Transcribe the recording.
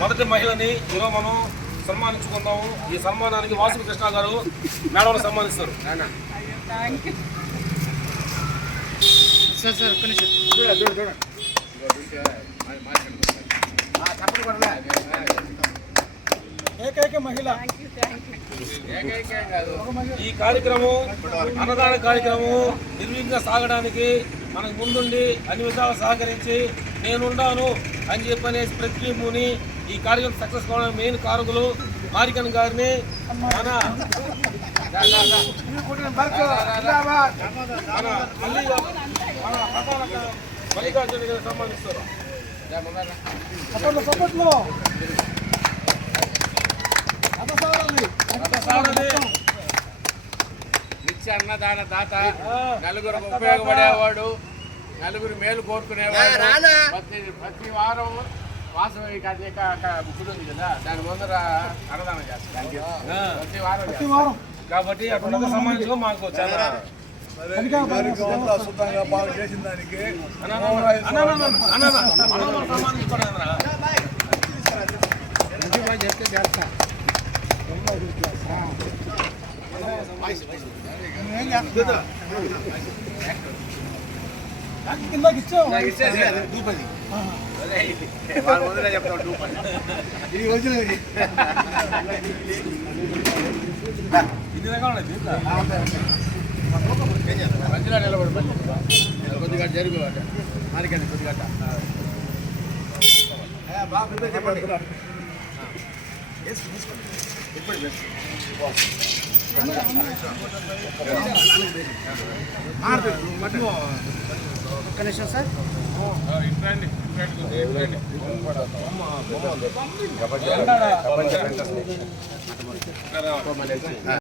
మొదటి మహిళని ఈరోజు మనం సన్మానించుకుందాము. ఈ సన్మానానికి వాసు కృష్ణ గారు మేడం సన్మానిస్తారు. ఏకైక మహిళ. ఈ కార్యక్రమం అన్నదాన కార్యక్రమం నిర్విఘ్నంగా సాగడానికి మనకు ముందుండి అన్ని విధాలు సహకరించి నేనుండాను అని చెప్పనే ప్రతిమూని ఈ కార్యక్రమం సక్సెస్ కావడానికి మెయిన్ కారకులు మారికన్ గారిని మల్లికార్జున గారిని సన్మానిస్తారు. నిత్య అన్నదాన దాత, నలుగురికి ఉపయోగపడేవాడు, నలుగురు మేలు కోరుకునేవాడు. ప్రతి వారం వాసవి గుడి ఉంది కదా, దాని ముందర అన్నదానం చేస్తాం ప్రతి వారం. కాబట్టి అటువంటి సమాజంలో మాకు చాలా బాగా చేసిన దానికి చెప్తే చేస్తా. కిందకి ఇచ్చావు ఇది వచ్చినది. ఇన్ని రకాలు మంచిగా నిలబడి కొద్దిగా జరిగేవాట మారికండి కొద్దిగా చెప్పండి. ఒక్క నిమిషం సార్.